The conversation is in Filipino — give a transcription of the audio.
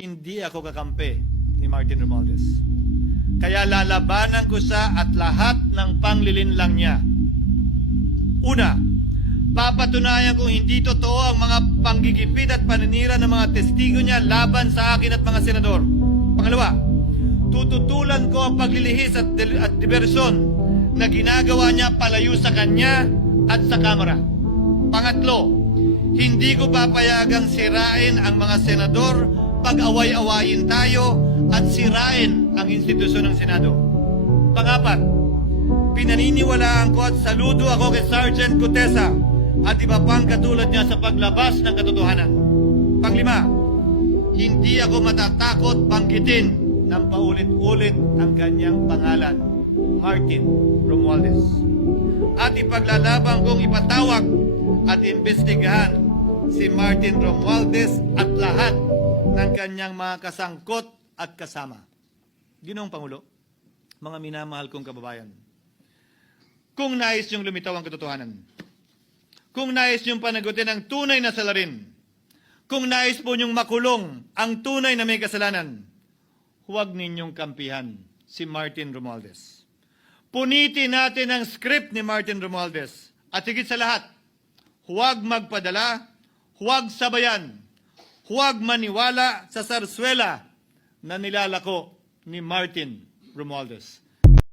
hindi ako kakampi ni Martin Romualdez. Kaya lalabanan ko siya at lahat ng panglilinlang niya. Una, papatunayan kong hindi totoo ang mga panggigipit at paninira ng mga testigo niya laban sa akin at mga senador. Pangalawa, tututulan ko ang paglilihis at diversyon na ginagawa niya palayo sa kanya at sa Kamara. Pangatlo, hindi ko papayagang sirain ang mga senador pag away-awayin tayo at sirain ang institusyon ng Senado. Pangapat, pinaniniwalaan ko at saludo ako kay Sergeant Gutesa at iba pang katulad niya sa paglabas ng katotohanan. Panglima, hindi ako matatakot banggitin ng paulit-ulit ang kanyang pangalan, Martin Romualdez. At ipaglalaban kong ipatawag at imbestigahan si Martin Romualdez at lahat ng kanyang mga kasangkot at kasama. Ginoong Pangulo, mga minamahal kong kababayan, kung nais niyong lumitaw ang katotohanan, kung nais niyong panagutin ang tunay na salarin, kung nais po niyong makulong ang tunay na may kasalanan, huwag ninyong kampihan si Martin Romualdez. Punitin natin ang script ni Martin Romualdez. At higit sa lahat, huwag magpadala, huwag sabayan, huwag maniwala sa sarswela na nilalako ni Martin Romualdez.